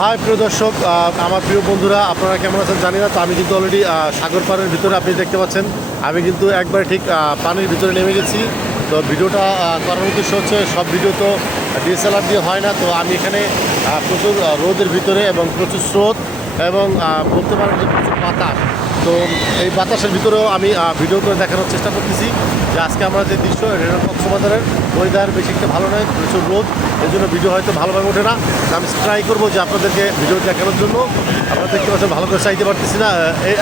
High, প্রিয় দর্শক আমার প্রিয় বন্ধুরা, আপনারা কেমন আছেন জানি না, তো আমি কিন্তু অলরেডি সাগর পাড়ের ভিতরে আপনি দেখতে পাচ্ছেন। আমি কিন্তু একবার ঠিক পানির ভিতরে নেমে গেছি। তো ভিডিওটা করার উদ্দেশ্য হচ্ছে, সব ভিডিও তো ডিএসএলআর দিয়ে হয় না, তো আমি এখানে প্রচুর রোদের ভিতরে এবং প্রচুর স্রোত এবং বলতে পারেন যে প্রচুর বাতাস। তো এই বাতাসের ভিতরেও আমি ভিডিও করে দেখানোর চেষ্টা করতেছি যে আজকে আমরা যে দৃশ্য রেনা কক্সবাজারের ওয়েদার, বেশি একটা ভালো নয়, প্রচুর রোদ এর জন্য ভিডিও হয়তো ভালোভাবে ওঠে না। আমি ট্রাই করব যে আপনাদেরকে ভিডিও দেখানোর জন্য। আপনারা দেখতে পাচ্ছেন, ভালো করে চাইতে পারতেছি না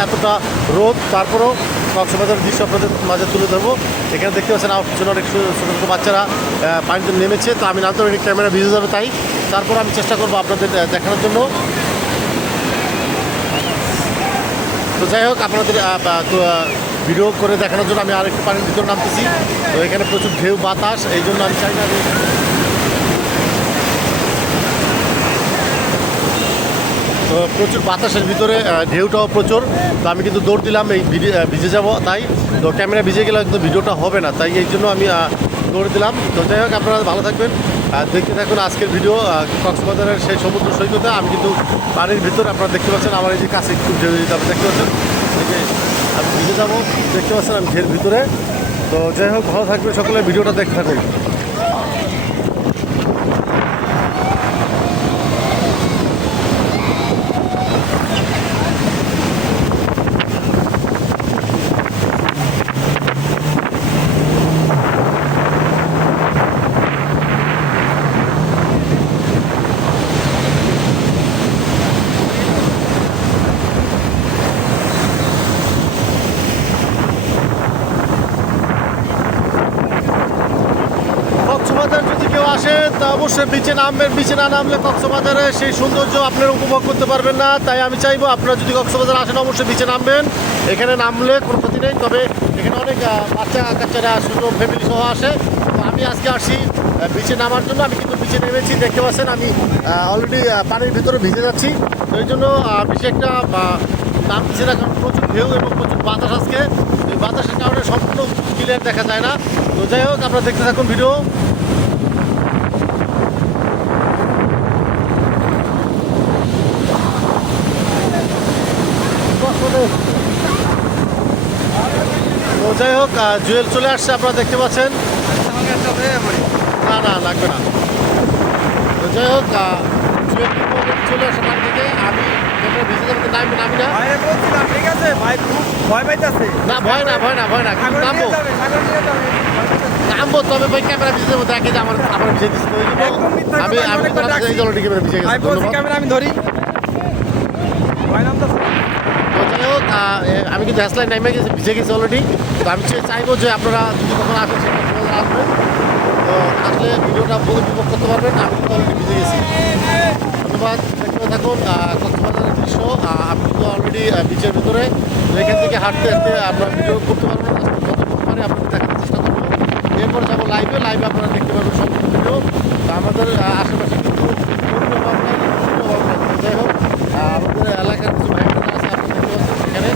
এতটা রোদ। তারপরেও কক্সবাজারের দৃশ্য আপনাদের মাঝে তুলে ধরবো। এখানে দেখতে পাচ্ছেন আমার পিছনে অনেক ছোটো ছোটো বাচ্চারা পানিতে নেমেছে। তো আমি নামতে ক্যামেরা ভিজে যাবে তাই। তারপর আমি চেষ্টা করব আপনাদের দেখানোর জন্য। তো যাই হোক, আপনাদের ভিডিও করে দেখানোর জন্য আমি আরেকটু পানির ভিতর নামতেছি। তো এখানে প্রচুর ঢেউ, বাতাস, এই জন্য আমি চাই না তো প্রচুর বাতাসের ভিতরে ঢেউটাও প্রচুর। তো আমি কিন্তু দৌড় দিলাম, এই ভিজে যাব, তাই তো ক্যামেরা ভিজে গেলে কিন্তু ভিডিওটা হবে না। তাই এই জন্য আমি দৌড় দিলাম। তো যাই হোক, আপনারা ভালো থাকবেন। আর দেখতে থাকুন আজকের ভিডিও কক্সবাজারের সেই সমুদ্র সৈকতে। আমি কিন্তু বাড়ির ভিতরে, আপনারা দেখতে পাচ্ছেন, আমার এই যে কাছে একটু ঢেউ যেতে দেখতে পাচ্ছেন যে আমি ভিজে যাব, দেখতে পাচ্ছেন আমি ঘের ভিতরে। তো যাই হোক, ভালো থাকবে সকলে, ভিডিওটা দেখতে থাকুন। কক্সবাজার যদি কেউ আসে তা অবশ্যই বিচে নামবেন বিচে না নামলে কক্সবাজারে সেই সৌন্দর্য আপনারা উপভোগ করতে পারবেন না। তাই আমি চাইব আপনারা যদি কক্সবাজার আসেন অবশ্যই বিচে নামবেন। এখানে নামলে কোনো ক্ষতি নেই তবে এখানে অনেক বাচ্চা কাচ্চারা ছোটো ফ্যামিলি সহ আসে। আমি আজকে আসি বিচে নামার জন্য। আমি কিন্তু বিচে নেমেছি দেখতে পাচ্ছেন আমি অলরেডি পানির ভিতরে ভিজে যাচ্ছি। এই জন্য আহ, বেশি একটা আহ, নামছি না কারণ প্রচুর ঢেউ এবং প্রচুর বাতাস আজকে। বাতাসের কারণে সম্পূর্ণ ক্লিয়ার দেখা যায় না। তো যাই হোক আপনারা দেখতে থাকুন ভিডিও তো যাই হোক জুয়েল চলে আসছে আপনারা দেখতে পাচ্ছেন। না না লাগবে না। তো যাই হোক জুয়েল চলে আসে বাড়ি থেকে। আমি নামবি নামি না? ঠিক আছে? ভাই ভয় পাইতাছে। না ভয় না ভয় না ভয় না। নামবো। তবে ভাই ক্যামেরা ভিজে যাব দেখে যে আমার আমার ভিজে দিচ্ছে আমি ক্যামেরা ভিজে গেছে আমি ধরি। ভয় নামতাছে। আমি কিন্তু হ্যাসলাইন নামে গেছি ভিজে গেছি অলরেডি তো আমি চাই- চাইব যে আপনারা যদি কখন আসেন সেটা আসবেন তো আসলে ভিডিওটা বহু উপভোগ করতে পারবেন, আমি কিন্তু অলরেডি ভিজে গেছি। ধন্যবাদ থাকুন কক্সবাজারের দৃশ্য আমি কিন্তু অলরেডি বিচের ভিতরে। এখান থেকে হাঁটতে হাঁটতে আমরা ভিডিও করতে পারবেন পারি আপনাদের দেখানোর চেষ্টা করব। এরপর যাব লাইভে লাইভে আপনারা দেখতে পারবেন সম্পূর্ণ ভিডিও আমাদের আশেপাশে কিন্তু কোনো অভাব নাই, কোনো অভাব নাই। তো যাই হোক আহ, আমাদের এলাকার কিছু ভাইরা আছে আপনি দেখতে পাচ্ছেন এখানে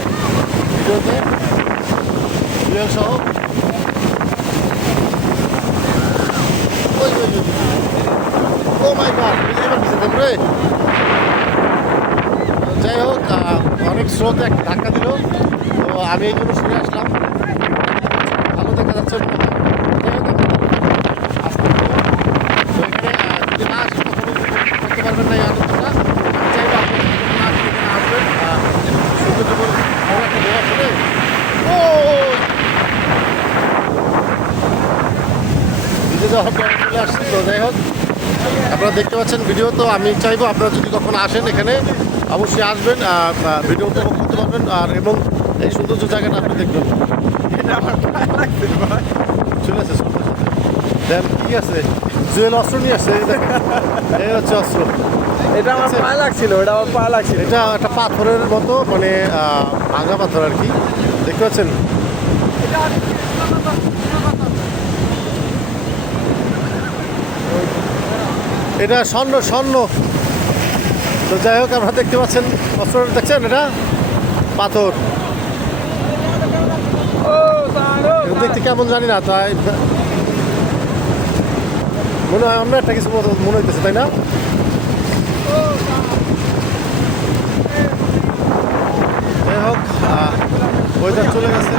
ভিডিওতে জুয়েল সহ ওই ওই ও মাই গড এবার দেব রে যাই হোক অনেক স্রোত এক ধাক্কা দিল। তো আমি এই জন্য সরে আসলাম। ভালো দেখা ওর কথা। যাই হোক, আমরা আসতে পারব। তো এখানে আহ, যদি না আসেন কখনো করতে পারবেন না এই আনন্দটা আমি চাইব আপনি যদি না আসেন এখানে আসবেন আহ, সুন্দর জীবন ভালো একটা দেওয়া শুনে ও ভিজে যাওয়ার পর চলে আসছি তো যাই হোক। আপনারা দেখতে পাচ্ছেন ভিডিও তো আমি চাইব আপনারা যদি কখনো আসেন এখানে অবশ্যই আসবেন ভিডিও উপভোগ করতে পারবেন আর এবং এই সৌন্দর্য জায়গাটা আপনি দেখবেন। চলে আসে সৌন্দর্য দেন কি আছে? জুয়েল অস্ত্র নিয়ে আসছে এই। হচ্ছে অস্ত্র। এটা আমার পায়ে লাগছিল এটা আমার পায়ে লাগছিল। এটা একটা পাথরের মতো মানে ভাঙা পাথর আর কি। দেখতে পাচ্ছেন? এটা স্বর্ণ স্বর্ণ। তো যাই হোক, আপনারা দেখতে পাচ্ছেন, অস্ত্র দেখছেন এটা? পাথর। দেখতে কেমন জানি না, তাই মনে হয় আমরা একটা কিছু মনে হইতেছে তাই না? যাই হোক ওয়েদার চলে গেছে।